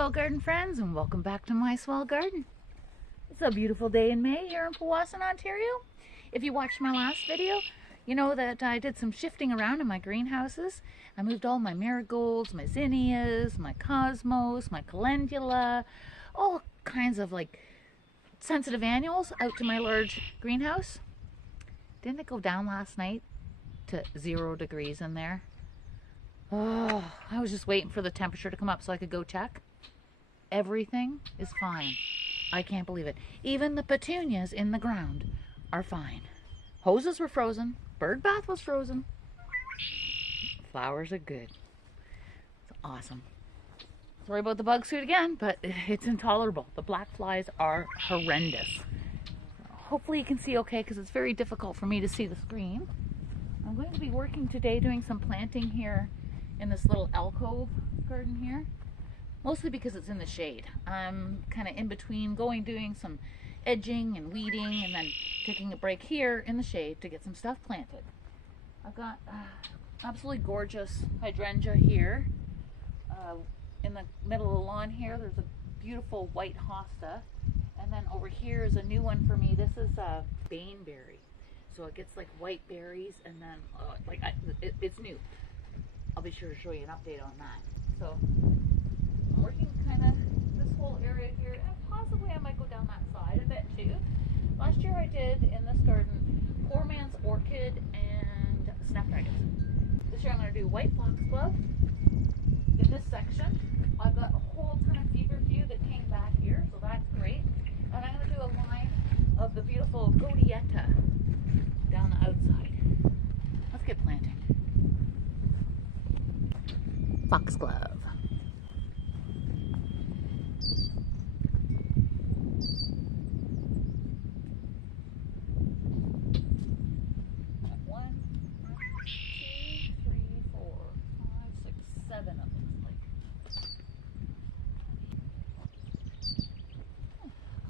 Hello garden friends, and welcome back to my swell garden. It's a beautiful day in May here in Powassan, Ontario. If you watched my last video, you know that I did some shifting around in my greenhouses. I moved all my marigolds, my zinnias, my cosmos, my calendula, all kinds of like sensitive annuals out to my large greenhouse. Didn't it go down last night to 0 degrees in there? Oh, I was just waiting for the temperature to come up so I could go check. Everything is fine. I can't believe it. Even the petunias in the ground are fine. Hoses were frozen. Bird bath was frozen. Flowers are good. It's awesome. Sorry about the bug suit again, but it's intolerable. The black flies are horrendous. Hopefully you can see okay because it's very difficult for me to see the screen. I'm going to be working today doing some planting here in this little alcove garden here. Mostly because it's in the shade. I'm kind of in between doing some edging and weeding and then taking a break here in the shade to get some stuff planted. I've got absolutely gorgeous hydrangea here. In the middle of the lawn here, there's a beautiful white hosta. And then over here is a new one for me. This is a baneberry. So it gets like white berries and then it's new. I'll be sure to show you an update on that. So I'm working kind of this whole area here, and possibly I might go down that side a bit too. Last year I did in this garden poor man's orchid and snapdragons. This year I'm going to do white foxglove. In this section I've got a whole ton of feverfew that came back here, so that's great. And I'm going to do a line of the beautiful godietta down the outside. Let's get planting. Foxglove.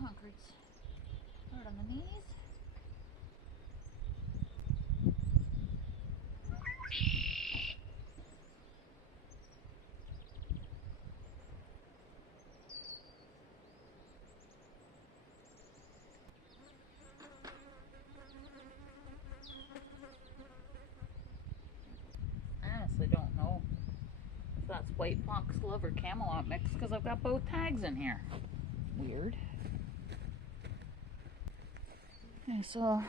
Concords hard on the knees. I honestly don't know if that's white foxglove or Camelot mix because I've got both tags in here. Weird. Okay, so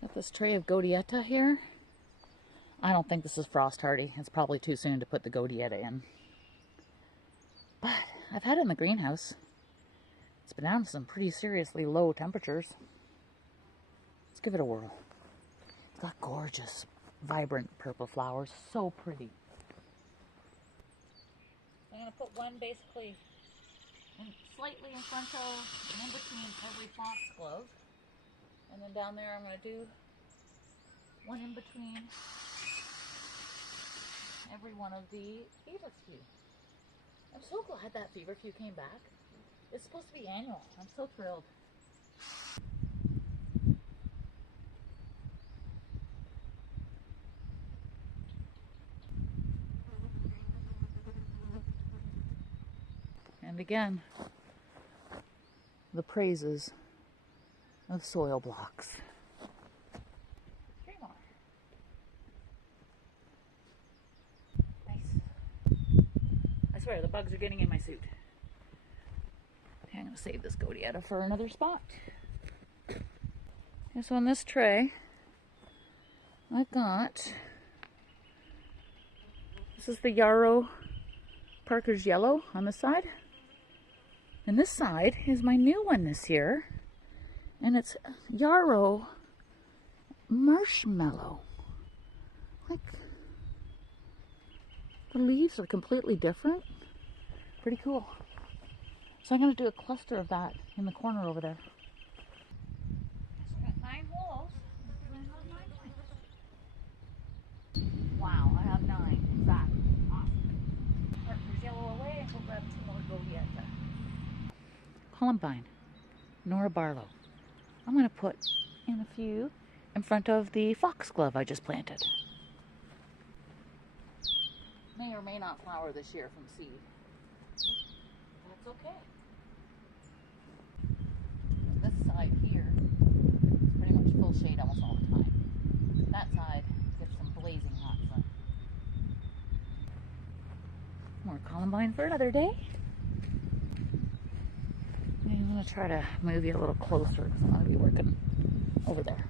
got this tray of godietta here. I don't think this is frost hardy. It's probably too soon to put the godietta in. But I've had it in the greenhouse. It's been down to some pretty seriously low temperatures. Let's give it a whirl. It's got gorgeous, vibrant purple flowers. So pretty. I'm going to put one basically slightly in front of and in between every foxglove, and then down there I'm going to do one in between every one of the feverfew. I'm so glad that feverfew came back. It's supposed to be annual. I'm so thrilled. And again, the praises of soil blocks. 3 more. Nice. I swear, the bugs are getting in my suit. Okay, I'm going to save this godietta for another spot. Okay, so on this tray, I've got, this is the Yarrow Parker's Yellow on the side. And this side is my new one this year, and it's Yarrow Marshmallow. Like, the leaves are completely different. Pretty cool. So I'm going to do a cluster of that in the corner over there. So I got 9 holes. Wow, I have 9. Exactly. Awesome. Parker's Yellow away, and we'll grab 2 more godietta. Columbine, Nora Barlow. I'm going to put in a few in front of the foxglove I just planted. May or may not flower this year from seed. it's okay. This side here is pretty much full shade almost all the time. That side gets some blazing hot sun. More Columbine for another day. I'm going to try to move you a little closer because I'm going to be working over there.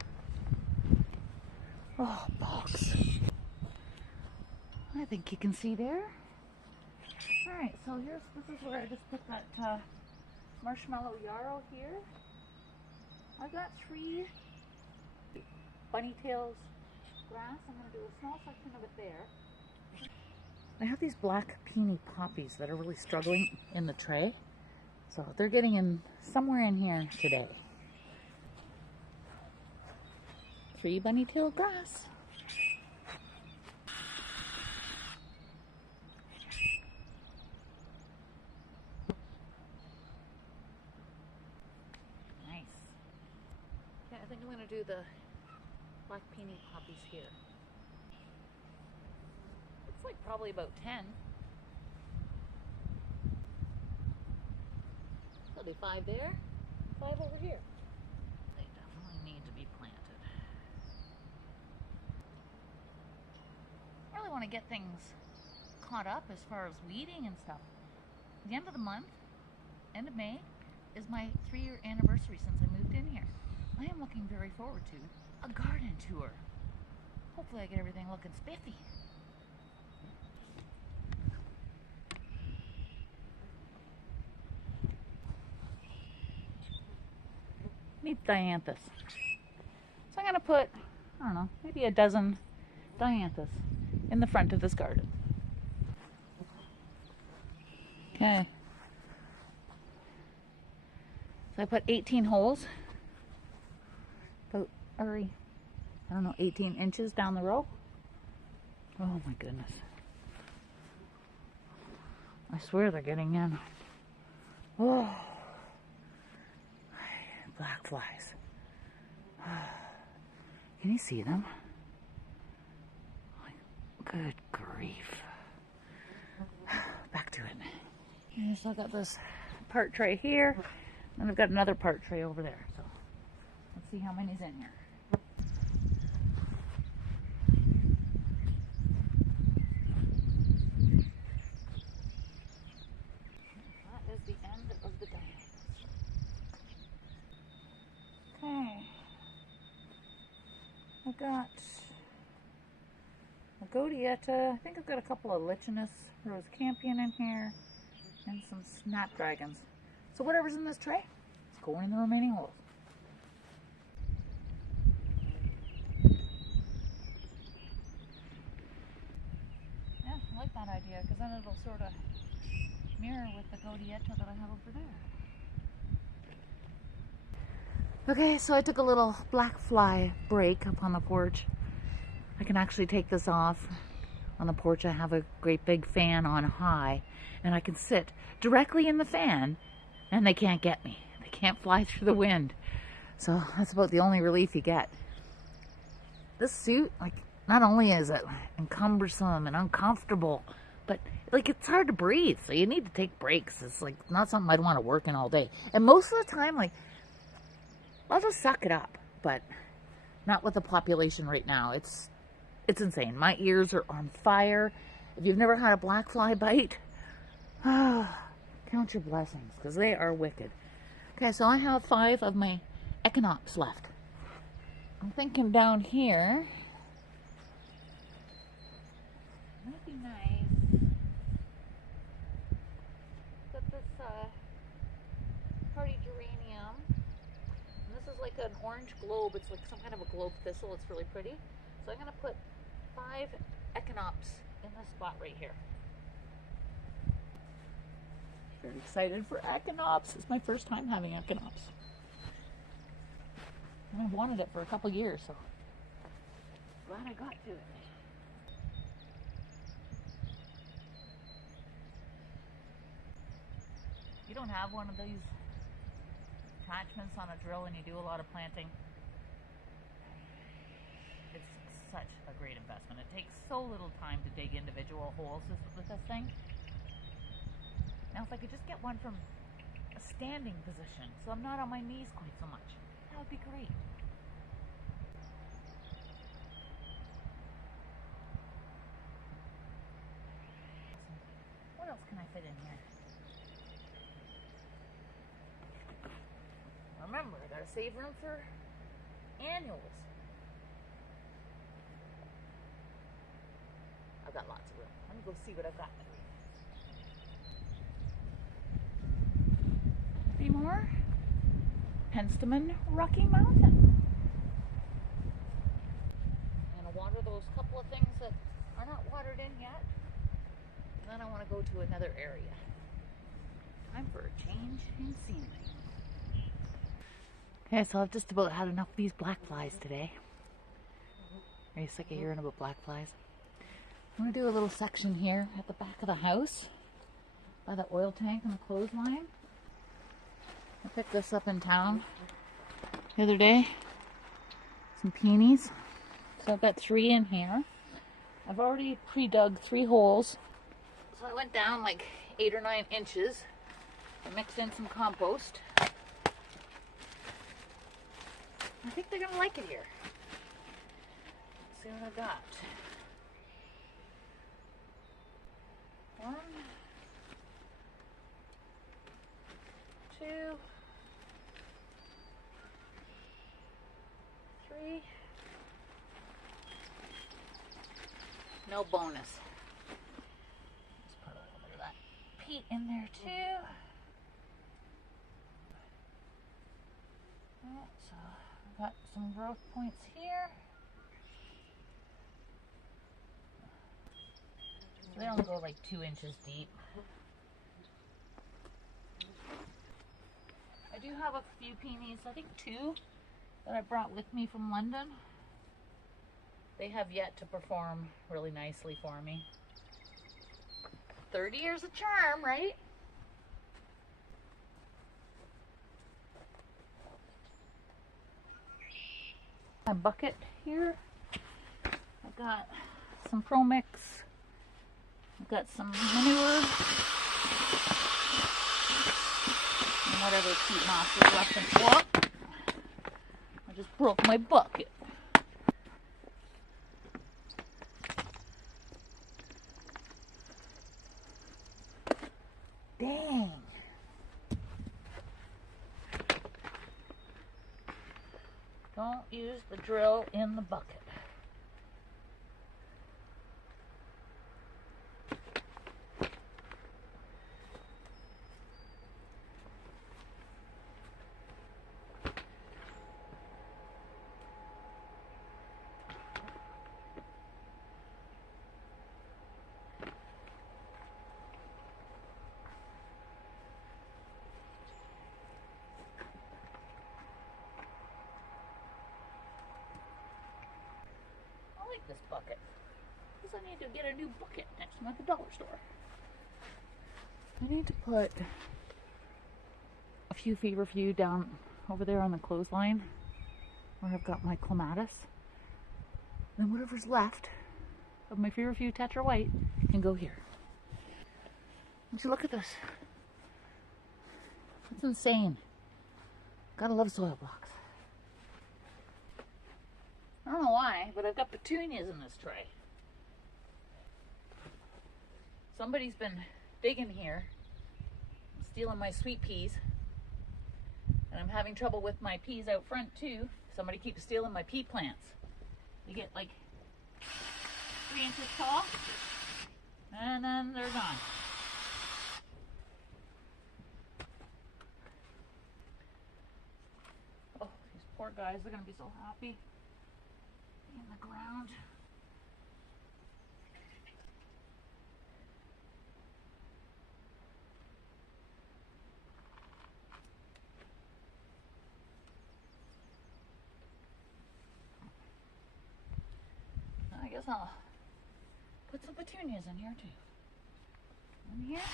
Oh, box. I think you can see there. Alright, so this is where I just put that Marshmallow Yarrow here. I got 3 Bunnytail Grass. I'm going to do a small section of it there. I have these black peony poppies that are really struggling in the tray. So they're getting in somewhere in here today. 3 Bunnytail Grass. Nice. Okay, I think I'm going to do the black peony poppies here. It's like probably about 10. So do 5 there, 5 over here. They definitely need to be planted. I really want to get things caught up as far as weeding and stuff. The end of the month, end of May, is my 3-year anniversary since I moved in here. I am looking very forward to a garden tour. Hopefully I get everything looking spiffy. Meet Dianthus. So I'm going to put, I don't know, maybe a dozen Dianthus in the front of this garden. Okay. So I put 18 holes, about, I don't know, 18 inches down the row. Oh my goodness. I swear they're getting in. Oh. Black flies. Can you see them? Good grief. Back to it. Yeah, so I've got this part tray here, and I've got another part tray over there. So let's see how many's in here. That is the end of the Dianthus. Okay. I've got a Godietta. I think I've got a couple of Lichenus Rose Campion in here, and some Snapdragons. So whatever's in this tray, let's go in the remaining holes. Yeah, I like that idea because then it'll sort of mirror with the Godietta that I have over there. Okay, so I took a little black fly break up on the porch. I can actually take this off. On the porch I have a great big fan on high, and I can sit directly in the fan and they can't get me. They can't fly through the wind. So that's about the only relief you get. This suit, like, not only is it cumbersome and uncomfortable, but like it's hard to breathe, so you need to take breaks. It's like not something I'd want to work in all day. And most of the time, like, I'll just suck it up, but not with the population right now. It's insane. My ears are on fire. If you've never had a black fly bite, count your blessings, because they are wicked. Okay, so I have 5 of my Echinops left. I'm thinking down here, might be nice. Got this hardy geranium. And this is like an orange globe. It's like some kind of a globe thistle. It's really pretty. So I'm going to put 5 Echinops in this spot right here. Very excited for Echinops. It's my first time having Echinops. And I've wanted it for a couple years, so glad I got to it. You don't have one of these attachments on a drill and you do a lot of planting. It's such a great investment. It takes so little time to dig individual holes with this thing. Now if I could just get one from a standing position, so I'm not on my knees quite so much, that would be great. What else can I fit in here? Remember, I gotta save room for annuals. I've got lots of room. Let me go see what I've got. Three more. Penstamon Rocky Mountain. I'm gonna water those couple of things that are not watered in yet. And then I want to go to another area. Time for a change in scenery. Okay, so I've just about had enough of these black flies today. Are you sick of hearing about black flies? I'm going to do a little section here at the back of the house by the oil tank and the clothesline. I picked this up in town the other day. Some peonies. So I've got 3 in here. I've already pre-dug 3 holes. So I went down like 8 or 9 inches. I mixed in some compost. I think they're going to like it here. Let's see what I got. 1, 2, 3. No bonus. Let's put a little bit of that peat in there too. Alright, so I've got some growth points here. So they only go like 2 inches deep. I do have a few peonies, I think 2 that I brought with me from London. They have yet to perform really nicely for me. 30 years of charm, right? My bucket here. I've got some Pro Mix. I've got some manure. And whatever peat moss is left in the walk. I just broke my bucket. Dang. Don't use the drill in the bucket. This bucket because I need to get a new bucket next time at the dollar store. I need to put a few feverfew down over there on the clothesline where I've got my clematis. Then whatever's left of my feverfew tetra white can go here. Would you look at this? It's insane. Gotta love soil blocks. I don't know why, but I've got petunias in this tray. Somebody's been digging here, stealing my sweet peas, and I'm having trouble with my peas out front too. Somebody keeps stealing my pea plants. They get like 3 inches tall, and then they're gone. Oh, these poor guys are gonna be so happy. In the ground. I guess I'll put some petunias in here too. In here.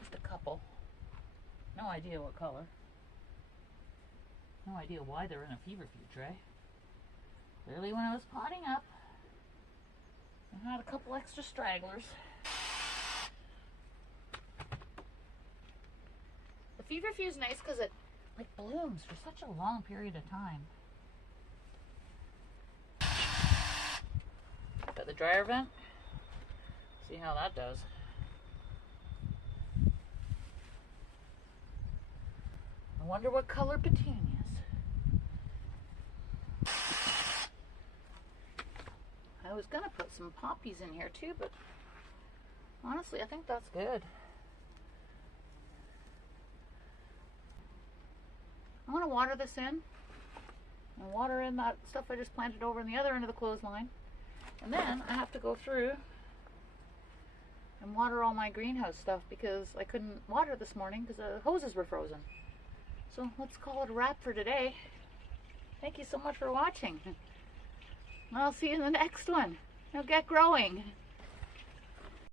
Just a couple. No idea what color. No idea why they're in a feverfew tray. Clearly when I was potting up, I had a couple extra stragglers. The feverfew is nice because it like blooms for such a long period of time. Got the dryer vent. See how that does. I wonder what color petunias. I was gonna put some poppies in here too, but honestly, I think that's good. I'm gonna water this in, and water in that stuff I just planted over in the other end of the clothesline. And then I have to go through and water all my greenhouse stuff because I couldn't water this morning because the hoses were frozen. So let's call it a wrap for today. Thank you so much for watching. I'll see you in the next one. Now get growing.